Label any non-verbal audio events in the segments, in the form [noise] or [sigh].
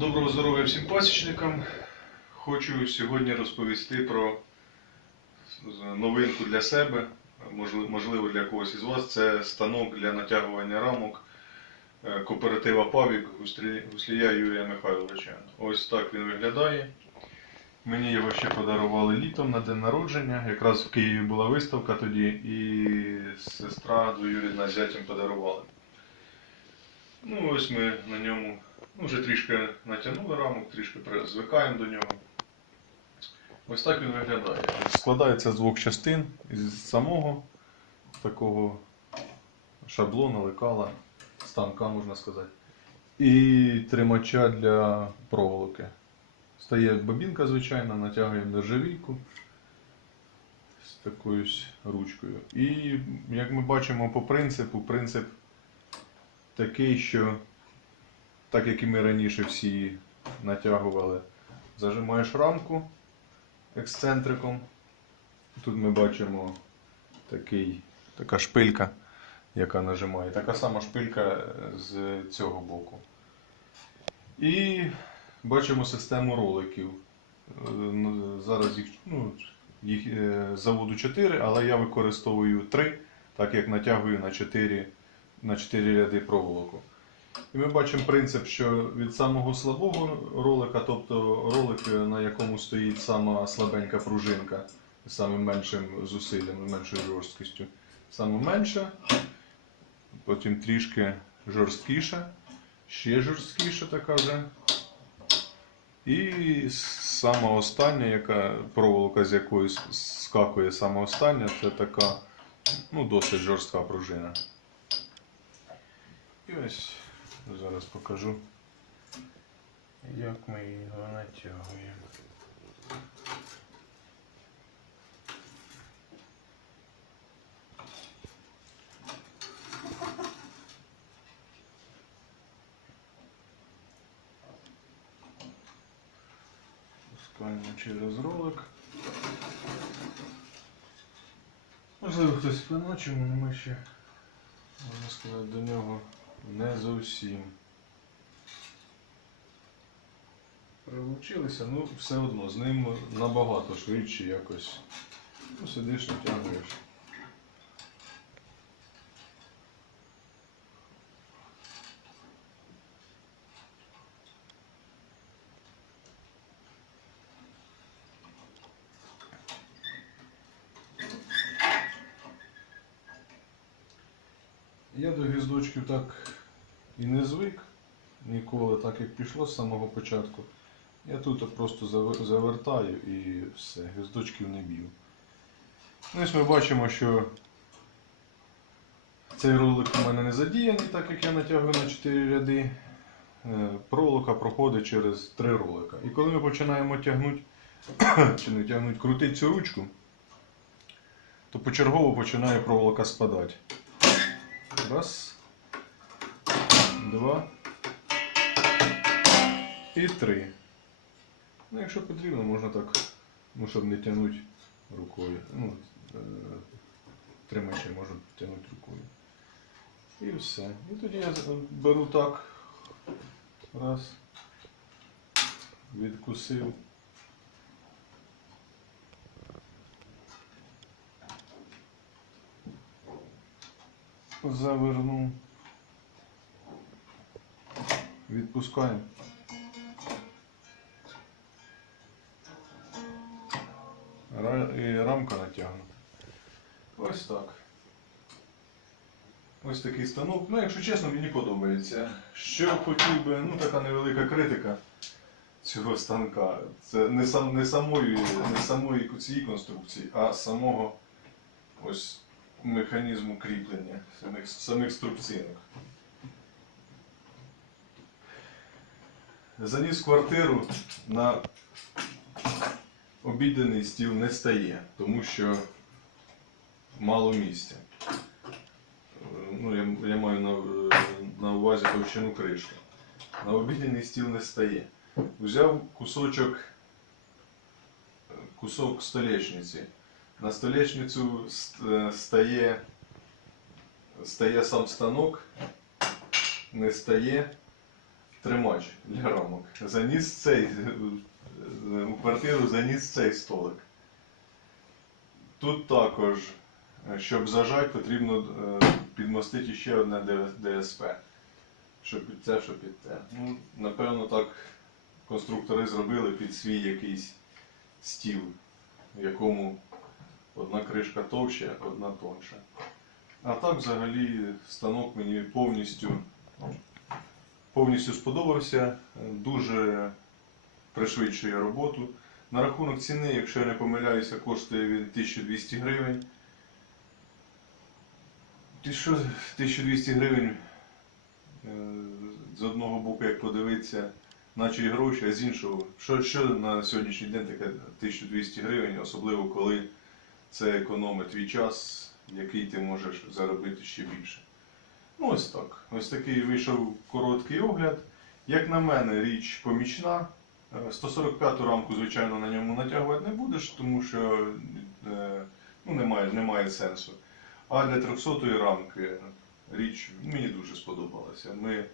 Доброго здоров'я всім пасічникам. Хочу сьогодні розповісти про новинку для себе, можливо для когось із вас. Це станок для натягування рамок е, кооператива Павік Гуслія Юрія Михайловича. Ось так він виглядає. Мені його ще подарували літом на день народження. Якраз в Києві була виставка тоді, і сестра двоюрідна з зятем подарували. Ну, ось ми на ньому ну, вже трішки натягнули рамок, трішки звикаємо до нього. Ось так він виглядає. Складається з двох частин із самого такого шаблона, лекала, станка, можна сказати. І тримача для проволоки. Стає бобінка, звичайно, натягуємо нержавійку з такою ручкою. І як ми бачимо по принципу, принцип такий, що так як і ми раніше всі натягували, зажимаєш рамку ексцентриком. Тут ми бачимо такий, така шпилька, яка нажимає. Така сама шпилька з цього боку. І бачимо систему роликів. Е, ну, Зараз їх, ну, їх е, заводу 4, але я використовую 3, так як натягую на 4, на 4 ряди проволоку. І ми бачимо принцип, що від самого слабого ролика, тобто ролик, на якому стоїть сама слабенька пружинка, з самим меншим зусиллям, меншою жорсткістю, саме менша, потім трішки жорсткіша, ще жорсткіша така вже. І сама остання, яка проволока, з якої скакує сама остання, це така ну, досить жорстка пружина. І ось зараз покажу, як ми його натягуємо. Пускаємо через ролик. Можливо, хтось по-ночому, але ми ще, можна сказати, до нього не зовсім. Прилучилися, ну все одно, з ним набагато швидше якось. Ну, сидиш, натягуєш. Я до гвіздочків так і не звик ніколи, так як пішло з самого початку. Я тут просто завертаю і все, гвіздочків не б'ю. Ось ми бачимо, що цей ролик у мене не задіяний, так як я натягую на 4 ряди. Е, Проволока проходить через 3 ролика. І коли ми починаємо тягнути, [coughs] чи не тягнути, крутити цю ручку, то почергово починає проволока спадати. Раз, два і три. Ну, якщо потрібно, можна так, ну, щоб не тягнути рукою. Ну, е, тримачі можна тягнути рукою. І все. І тоді я беру так. Раз. Відкусив. Завернув. Відпускаємо. І рамка натягнута. Ось так. Ось такий станок. Ну, якщо чесно, мені подобається. Що хотів би, ну така невелика критика цього станка. Це не, сам, не самої, не самої цієї конструкції, а самого ось механізму кріплення, самих, самих струбцинок. Заніс квартиру на обіденний стіл не стає, тому що мало місця. Ну, я, я маю на, на увазі товщину кришки. На обіденний стіл не стає. Взяв кусочок, кусок столешниці. На столешницю е, стає, стає сам станок, не стає тримач для рамок. Заніс цей е, у квартиру заніс цей столик. Тут також, е, щоб зажати, потрібно підмостити ще одне ДСП. Що під це, що під те. Ну, напевно, так конструктори зробили під свій якийсь стіл, в якому одна кришка товща, одна тонша. А так взагалі станок мені повністю, повністю сподобався, дуже пришвидшує роботу. На рахунок ціни, якщо я не помиляюся, коштує він 1200 гривень. 1200 гривень е, з одного боку, як подивитися, наче і гроші, а з іншого, що, що на сьогоднішній день таке 1200 гривень, особливо коли це економить твій час, який ти можеш заробити ще більше. Ну ось так. Ось такий вийшов короткий огляд. Як на мене, річ помічна. Е, 145 рамку, звичайно, на ньому натягувати не будеш, тому що е, ну, немає, немає сенсу. А для 300-ї рамки річ мені дуже сподобалася. Ми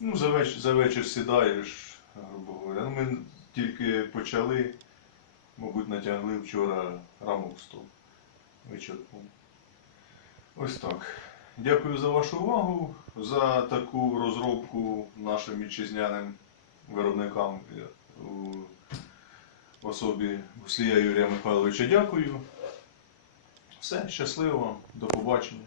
ну, за, вечір, за вечір сідаєш, грубо говоря. Ну, ми тільки почали, мабуть, натягли вчора рамок 100 вичерпно. Ось так. Дякую за вашу увагу, за таку розробку нашим вітчизняним виробникам у особі Гуслія Юрія Михайловича. Дякую. Все, щасливо, до побачення.